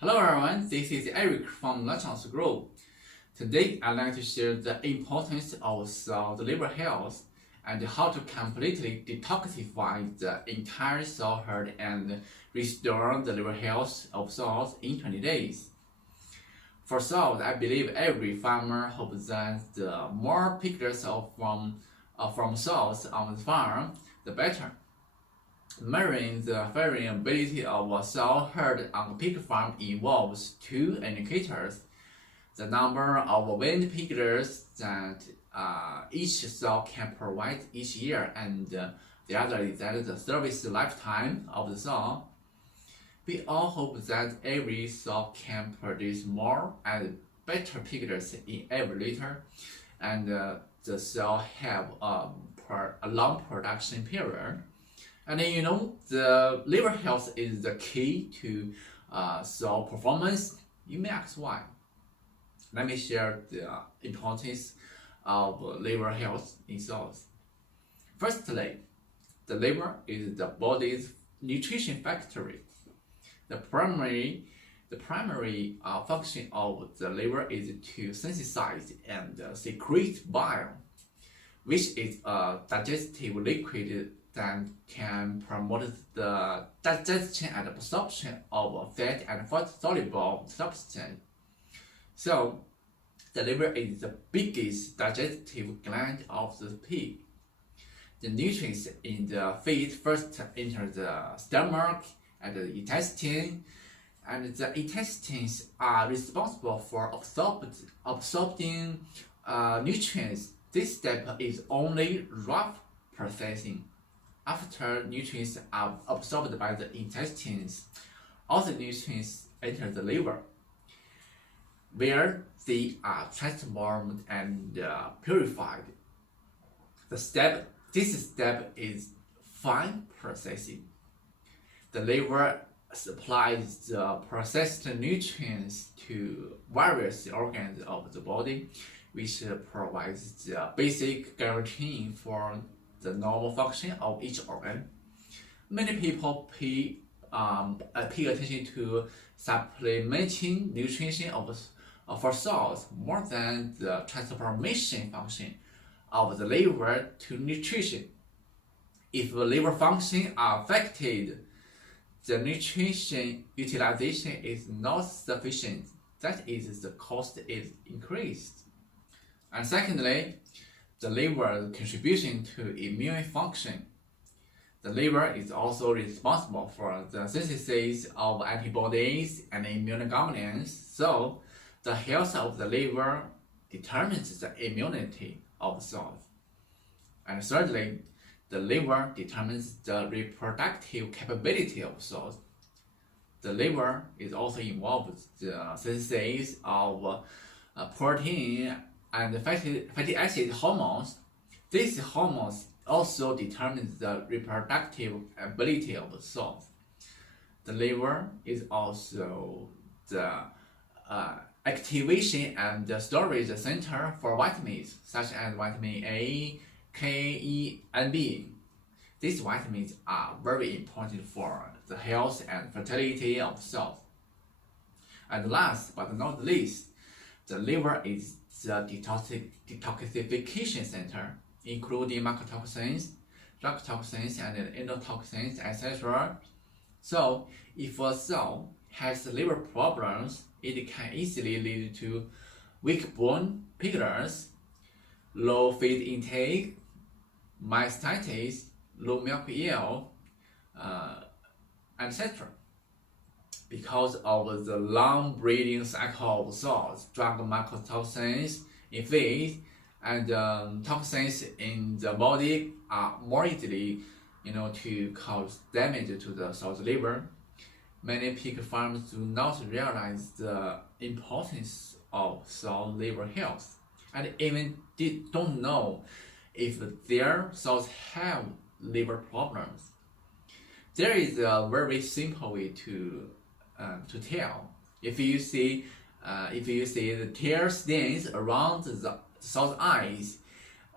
Hello everyone, this is Eric from Lachance Group. Today I'd like to share the importance of soil liver health and how to completely detoxify the entire soil herd and restore the liver health of soils in 20 days. For soils, I believe every farmer hopes that the more pictures from soils on the farm, the better. Measuring the variability of a soil herd on a pig farm involves two indicators: the number of wind piglets that each sow can provide each year, and the other is that the service lifetime of the sow. We all hope that every sow can produce more and better piglets in every litter, and the sow have a long production period. And then, the liver health is the key to soil performance. You may ask why. Let me share the importance of liver health in soils. Firstly, the liver is the body's nutrition factory. The primary function of the liver is to synthesize and secrete bile, which is a digestive liquid that can promote the digestion and absorption of fat and fat-soluble substance. So, the liver is the biggest digestive gland of the pig. The nutrients in the feed first enter the stomach and the intestine, and the intestines are responsible for absorbing nutrients. This step is only rough processing. After nutrients are absorbed by the intestines, all the nutrients enter the liver, where they are transformed and purified. This step is fine processing. The liver supplies the processed nutrients to various organs of the body, which provides the basic guarantee for the normal function of each organ. Many people pay attention to supplementing nutrition for soils more than the transformation function of the liver to nutrition. If the liver function are affected, the nutrition utilization is not sufficient. That is, the cost is increased. And secondly, the liver's contribution to immune function. The liver is also responsible for the synthesis of antibodies and immunoglobulins, so the health of the liver determines the immunity of cells. And thirdly, the liver determines the reproductive capability of cells. The liver is also involved in the synthesis of protein and fatty acid hormones. These hormones also determine the reproductive ability of the cells. The liver is also the activation and the storage center for vitamins such as vitamin A, K, E, and B. These vitamins are very important for the health and fertility of cells. And last but not least, the liver is the detoxification center, including mycotoxins, toxins, and endotoxins, etc. So, if a cell has liver problems, it can easily lead to weak bone piglets, low feed intake, mastitis, low milk yield, etc. Because of the long breeding cycle of cells, drug mycotoxins in feed and toxins in the body are more easily to cause damage to the cell's liver. Many pig farms do not realize the importance of sow liver health, and even don't know if their sows have liver problems. There is a very simple way to tell. If you see the tear stains around the sow's eyes,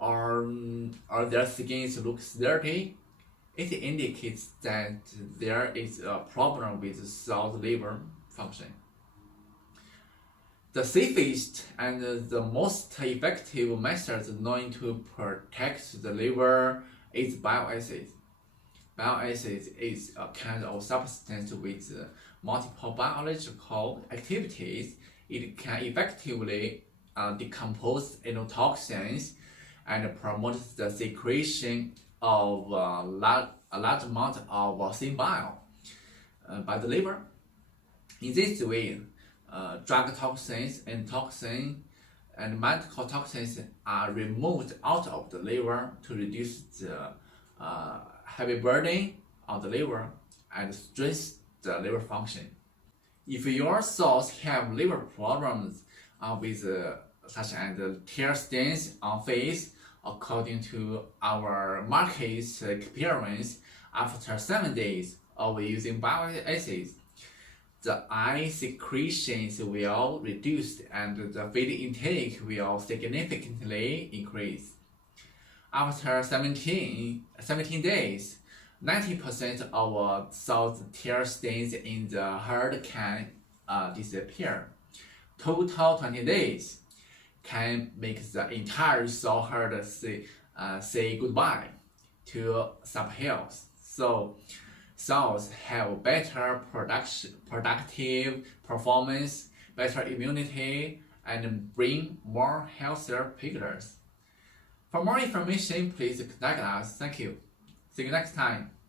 or their skin looks dirty, it indicates that there is a problem with the sow's liver function. The safest and the most effective method known to protect the liver is bile acid. Bile acid is a kind of substance with multiple biological activities. It can effectively decompose endotoxins and promote the secretion of a large amount of thin bile by the liver. In this way, drug toxins, endotoxins, and mycotoxins are removed out of the liver to reduce the heavy burden on the liver and strengthen the liver function. If your sows have liver problems with such as tear stains on face, according to our market experience, after 7 days of using bile acids, the eye secretions will reduce and the feed intake will significantly increase. After 17 days, 90% of sows tear stains in the herd can disappear. Total 20 days can make the entire sow herd say goodbye to sub-health. So sows have better productive performance, better immunity, and bring more healthier piglets. For more information, please contact us. Thank you. See you next time.